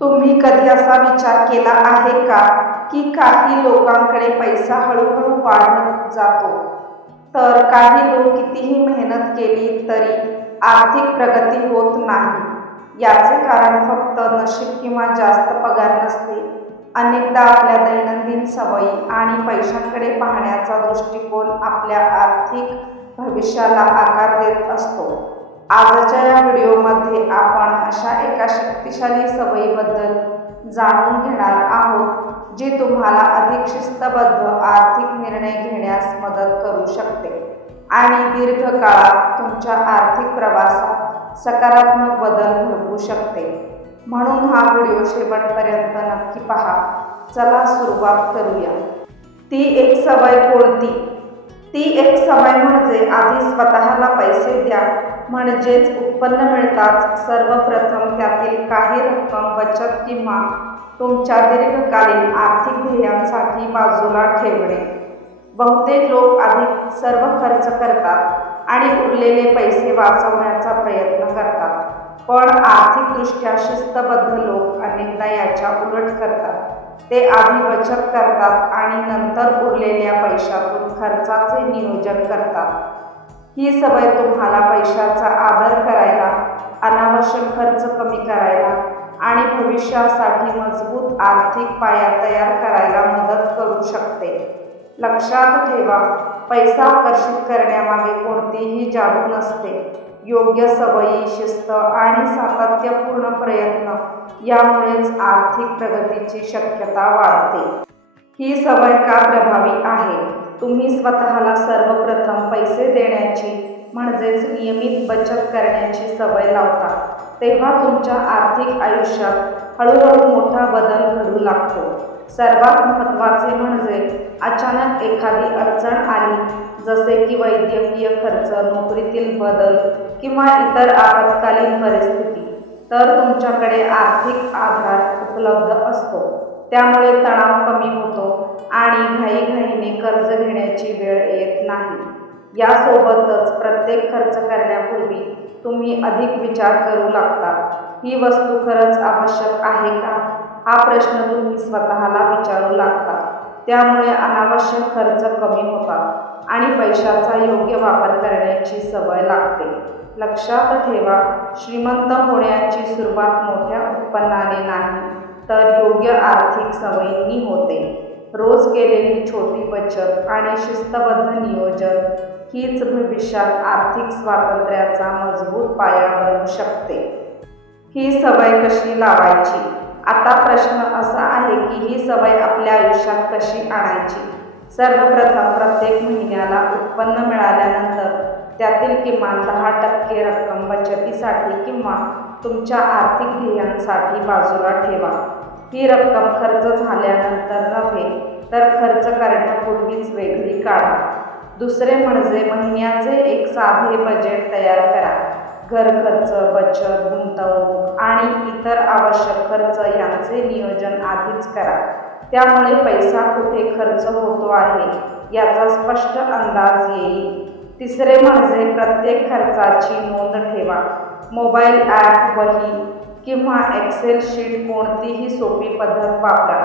तुम्ही कधी असा विचार केला आहे का की काही लोकांकडे पैसा हळूहळू वाढत जातो, तर काही लोक कितीही मेहनत केली तरी आर्थिक प्रगती होत नाही? याचे कारण फक्त नशीब किंवा जास्त पगार नसते. अनेकदा आपल्या दैनंदिन सवयी आणि पैशांकडे पाहण्याचा दृष्टिकोन आपल्या आर्थिक भविष्याला आकार देत असतो. आजच्या या व्हिडिओमध्ये आपण अशा एका शक्तिशाली सवयीबद्दल जाणून घेणार आहोत जी तुम्हाला अधिक शिस्तबद्ध आर्थिक निर्णय घेण्यास मदत करू शकते आणि दीर्घकाळात तुमच्या आर्थिक प्रवासात सकारात्मक बदल घडवू शकते. म्हणून हा व्हिडिओ शेवटपर्यंत नक्की पहा. चला सुरुवात करूया. ती एक सवय कोणती? ती एक सवय म्हणजे आधी स्वतःला पैसे द्या, म्हणजेच उत्पन्न मिळताच सर्वप्रथम त्यातील काही रक्कम बचत किंवा तुमच्या दीर्घकालीन आर्थिक ध्येयांसाठी बाजूला ठेवणे. बहुतेक लोक आधी सर्व खर्च करतात आणि उरलेले पैसे वाचवण्याचा प्रयत्न करतात. पण आर्थिकदृष्ट्या शिस्तबद्ध लोक अनेकदा याच्या उलट करतात. ते आधी बचत करतात आणि नंतर उरलेल्या पैशातून खर्चाचे नियोजन करतात. ही सवय तुम्हाला पैशाचा आदर करायला, अनावश्यक खर्च कमी करायला आणि भविष्यासाठी मजबूत आर्थिक पाया तयार करायला मदत करू शकते. लक्षात ठेवा, पैसा आकर्षित करण्यामागे कोणतीही जादू नसते. योग्य सवयी, शिस्त आणि सातत्यपूर्ण प्रयत्न यामुळेच आर्थिक प्रगतीची शक्यता वाढते. ही सवय का प्रभावी आहे? तुम्ही स्वतःला सर्वप्रथम पैसे देण्याची म्हणजेच नियमित बचत करण्याची सवय लावता, तेव्हा तुमच्या आर्थिक आयुष्यात हळूहळू मोठा बदल घडू लागतो. सर्वात महत्त्वाचे म्हणजे अचानक एखादी अडचण आली, जसे की वैद्यकीय खर्च, नोकरीतील बदल किंवा इतर आपत्कालीन परिस्थिती, तर तुमच्याकडे आर्थिक आधार उपलब्ध असतो. त्यामुळे तणाव कमी होतो आणि घाईघाईने कर्ज घेण्याची वेळ येत नाही. यासोबतच प्रत्येक खर्च करण्यापूर्वी तुम्ही अधिक विचार करू लागता. ही वस्तू खरंच आवश्यक आहे का? हा प्रश्न तुम्ही स्वतःला विचारू लागता. त्यामुळे अनावश्यक खर्च कमी होतात आणि पैशाचा योग्य वापर करण्याची सवय लागते. लक्षात ठेवा, श्रीमंत होण्याची सुरुवात मोठ्या उत्पन्नाने नाही, तर योग्य आर्थिक सवयींनी होते. रोज केलेली छोटी बचत आणि शिस्तबद्ध नियोजन हीच भविष्यात आर्थिक स्वातंत्र्याचा मजबूत पाया बनू शकते. ही सवय कशी लावायची? आता प्रश्न असा आहे की ही सवय आपल्या आयुष्यात कशी आणायची? सर्वप्रथम प्रत्येक महिन्याला उत्पन्न मिळाल्यानंतर त्यातील किमान 10% रक्कम बचतीसाठी किंवा तुमच्या आर्थिक ध्येयांसाठी बाजूला ठेवा. ही रक्कम खर्च झाल्यानंतर नव्हे, तर खर्च करण्यापूर्वीच वेगळी काढा. दुसरे म्हणजे महिन्याचे एक साधे बजेट तयार करा. घर खर्च, बचत, गुंतवणूक आणि इतर आवश्यक खर्च यांचे नियोजन आधीच करा. त्यामुळे पैसा कुठे खर्च होतो आहे याचा स्पष्ट अंदाज येईल. तिसरे म्हणजे प्रत्येक खर्चाची नोंद ठेवा. मोबाईल ॲप, वही किंवा एक्सेल शीट कोणतीही सोपी पद्धत वापरा.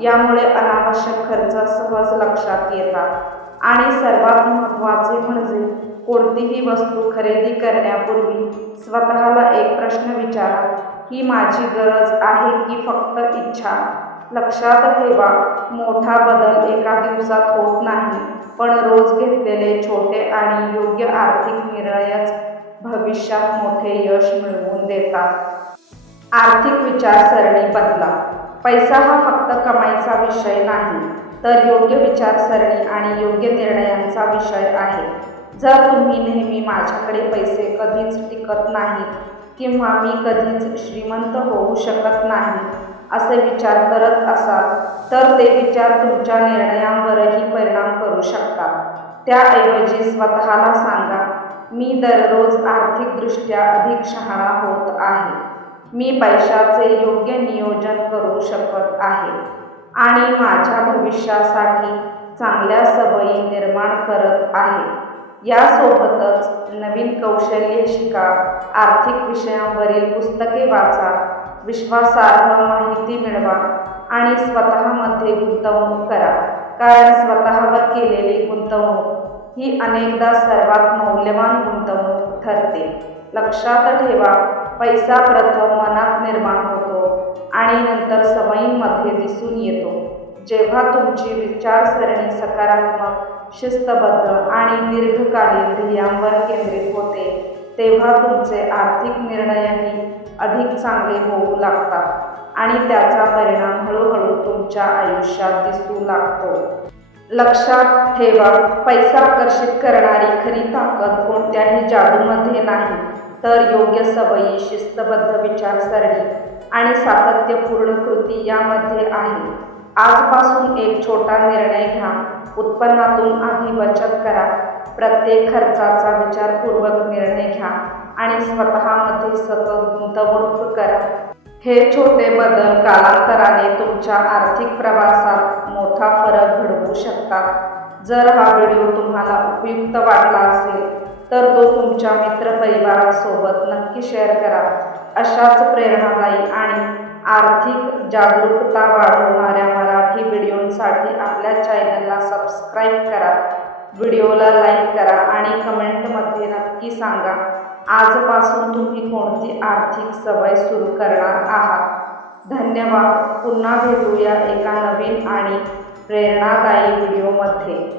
यामुळे अनावश्यक खर्च सहज लक्षात येतात. आणि सर्वात महत्त्वाचे म्हणजे कोणतीही वस्तू खरेदी करण्यापूर्वी स्वतःला एक प्रश्न विचारा, ही माझी गरज आहे की फक्त इच्छा? लक्षात ठेवा, मोठा बदल एका दिवसात होत नाही, पण रोज घेतलेले छोटे आणि योग्य आर्थिक निर्णयच भविष्यात मोठे यश मिळवून देतात. आर्थिक विचारसरणी बदला. पैसा हा फक्त कमाईचा विषय नाही, तर योग्य विचारसरणी आणि योग्य निर्णयांचा विषय आहे. जर तुम्ही नेहमी माझ्याकडे पैसे कधीच टिकत नाहीत किंवा मी कधीच श्रीमंत होऊ शकत नाही असे विचार करत असाल, तर ते विचार तुमच्या निर्णयांवरही परिणाम करू शकतात. त्याऐवजी स्वतःला सांगा, मी दररोज आर्थिकदृष्ट्या अधिक शहाणा होत आहे, मी पैशाचे योग्य नियोजन करू शकत आहे आणि माझ्या भविष्यासाठी चांगल्या सवयी निर्माण करत आहे. यासोबतच नवीन कौशल्ये शिका, आर्थिक विषयांवरील पुस्तके वाचा, विश्वासार्ह माहिती मिळवा आणि स्वतःमध्ये गुंतवणूक करा, कारण स्वतःवर केलेली गुंतवणूक ही अनेकदा सर्वात मौल्यवान गुंतवणूक ठरते. लक्षात ठेवा, पैसा प्रथम मनात निर्माण होतो आणि नंतर सवयींमध्ये दिसून येतो. जेव्हा तुमची विचारसरणी सकारात्मक, शिस्तबद्ध आणि दीर्घकालीन ध्येयांवर केंद्रित होते, तेव्हा तुमचे आर्थिक निर्णयही अधिक चांगले होऊ लागतात आणि त्याचा परिणाम हळूहळू तुमच्या आयुष्यात दिसू लागतो. लक्षात ठेवा, पैसा आकर्षित करणारी खरी ताकद कोणत्याही जादूमध्ये नाही, तर योग्य सवयी, शिस्तबद्ध विचारसरणी आणि सातत्यपूर्ण कृती यामध्ये आहे. आजपासून एक छोटा निर्णय घ्या. उत्पन्नातून आधी बचत करा. प्रत्येक खर्चाचा विचारपूर्वक निर्णय घ्या आणि स्वतःमध्ये सतत गुंतवणूक करा. हे छोटे बदल कालांतराने तुमच्या आर्थिक प्रवासात मोठा फरक घडवू शकतात. जर हा व्हिडिओ तुम्हाला उपयुक्त वाटला असेल तर तो तुमच्या मित्रपरिवारासोबत नक्की शेअर करा. अशाच प्रेरणादायी आणि आर्थिक जागरूकता वाढवणाऱ्या मराठी व्हिडिओंसाठी आपल्या चॅनलला सबस्क्राईब करा. व्हिडिओला लाईक करा आणि कमेंटमध्ये नक्की सांगा आजपासून तुम्ही कोणती आर्थिक सवय सुरू करणार आहात. धन्यवाद. पुन्हा भेटूया एका नवीन आणि प्रेरणादायी व्हिडिओमध्ये.